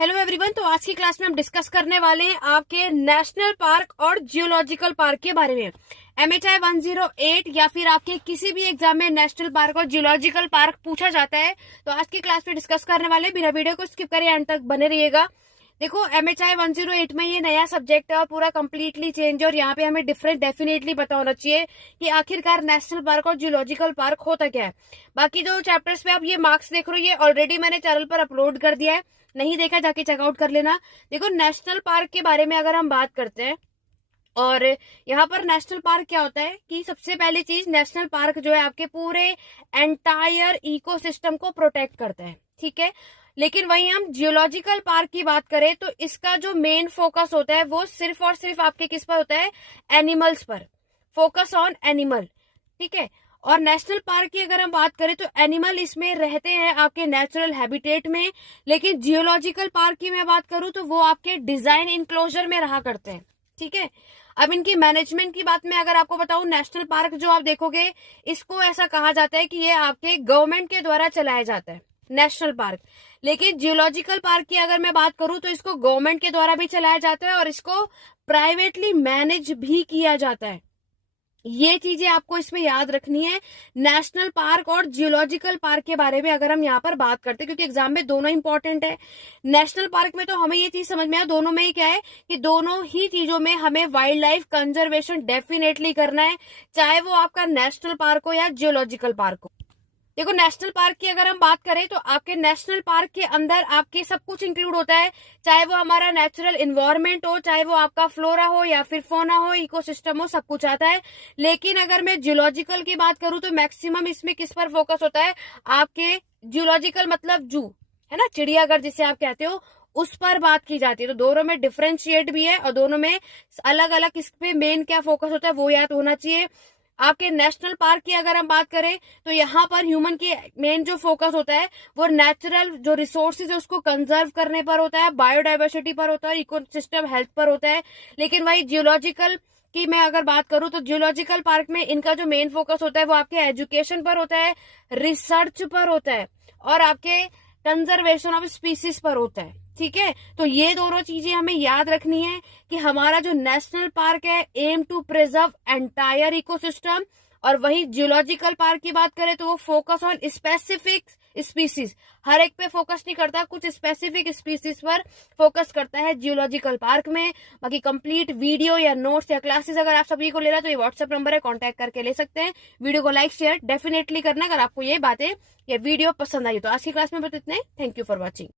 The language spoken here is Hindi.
Hello everyone. तो आज की क्लास में हम डिस्कस करने वाले हैं आपके नेशनल पार्क और जियोलॉजिकल पार्क के बारे में। MHI 108 या फिर आपके किसी भी एग्जाम में नेशनल पार्क और जियोलॉजिकल पार्क पूछा जाता है, तो आज की क्लास में डिस्कस करने वाले हैं। बिना वीडियो को स्किप करें एंड तक बने रहिएगा। देखो, MHI 108 में ये नया सब्जेक्ट है और पूरा कंप्लीटली चेंज है, और यहाँ पे हमें डिफरेंट डेफिनेटली पता होना चाहिए कि आखिरकार नेशनल पार्क और जियोलॉजिकल पार्क होता क्या है। बाकी जो चैप्टर्स पे आप ये मार्क्स देख रहे हो, ये ऑलरेडी मैंने चैनल पर अपलोड कर दिया है, नहीं देखा जाके चेकआउट कर लेना। देखो, नेशनल पार्क के बारे में अगर हम बात करते हैं, और यहाँ पर नेशनल पार्क क्या होता है कि सबसे पहली चीज, नेशनल पार्क जो है आपके पूरे एंटायर इकोसिस्टम को प्रोटेक्ट करता है, ठीक है। लेकिन वहीं हम जियोलॉजिकल पार्क की बात करें तो इसका जो मेन फोकस होता है वो सिर्फ और सिर्फ आपके किस पर होता है, एनिमल्स पर, फोकस ऑन एनिमल, ठीक है। और नेशनल पार्क की अगर हम बात करें तो एनिमल इसमें रहते हैं आपके नेचुरल हैबिटेट में, लेकिन जियोलॉजिकल पार्क की मैं बात करूं तो वो आपके डिजाइन इंक्लोजर में रहा करते हैं, ठीक है। अब इनकी मैनेजमेंट की बात मैं अगर आपको बताऊं, नेशनल पार्क जो आप देखोगे इसको ऐसा कहा जाता है कि ये आपके गवर्नमेंट के द्वारा चलाया जाता है, नेशनल पार्क। लेकिन जियोलॉजिकल पार्क की अगर मैं बात करूं तो इसको गवर्नमेंट के द्वारा भी चलाया जाता है और इसको प्राइवेटली मैनेज भी किया जाता है। ये चीजें आपको इसमें याद रखनी है नेशनल पार्क और जियोलॉजिकल पार्क के बारे में अगर हम यहाँ पर बात करते हैं, क्योंकि एग्जाम में दोनों इंपॉर्टेंट है। नेशनल पार्क में तो हमें ये चीज समझ में आया, दोनों में ही क्या है कि दोनों ही चीजों में हमें वाइल्ड लाइफ कंजर्वेशन डेफिनेटली करना है, चाहे वो आपका नेशनल पार्क हो या जियोलॉजिकल पार्क हो। देखो, नेशनल पार्क की अगर हम बात करें तो आपके नेशनल पार्क के अंदर आपके सब कुछ इंक्लूड होता है, चाहे वो हमारा नेचुरल इन्वायरमेंट हो, चाहे वो आपका फ्लोरा हो या फिर फोना हो, इकोसिस्टम हो, सब कुछ आता है। लेकिन अगर मैं जियोलॉजिकल की बात करूं तो मैक्सिमम इसमें किस पर फोकस होता है, आपके जियोलॉजिकल मतलब जू है ना, चिड़ियाघर जिसे आप कहते हो, उस पर बात की जाती है। तो दोनों में डिफरेंशिएट भी है और दोनों में अलग अलग किस पे मेन क्या फोकस होता है वो याद होना चाहिए। आपके नेशनल पार्क की अगर हम बात करें तो यहाँ पर ह्यूमन की मेन जो फोकस होता है वो नेचुरल जो रिसोर्सेज है उसको कंजर्व करने पर होता है, बायोडाइवर्सिटी पर होता है, इकोसिस्टम हेल्थ पर होता है। लेकिन वही जियोलॉजिकल की मैं अगर बात करूं तो जियोलॉजिकल पार्क में इनका जो मेन फोकस होता है वो आपके एजुकेशन पर होता है, रिसर्च पर होता है और आपके कंजर्वेशन ऑफ स्पीसीज पर होता है, ठीक है। तो ये दोनों चीजें हमें याद रखनी है कि हमारा जो नेशनल पार्क है aim to preserve entire ecosystem, और वही जियोलॉजिकल पार्क की बात करें तो वो फोकस ऑन स्पेसिफिक स्पीसीज, हर एक पे फोकस नहीं करता, कुछ स्पेसिफिक स्पीसीज पर फोकस करता है जियोलॉजिकल पार्क में। बाकी कंप्लीट वीडियो या नोट्स या क्लासेस अगर आप सभी को ले रहा है तो ये व्हाट्सएप नंबर है, कांटेक्ट करके ले सकते हैं। वीडियो को लाइक शेयर डेफिनेटली करना अगर आपको ये बातें या वीडियो पसंद आई। तो आज की क्लास में बस इतना ही। Thank you for watching.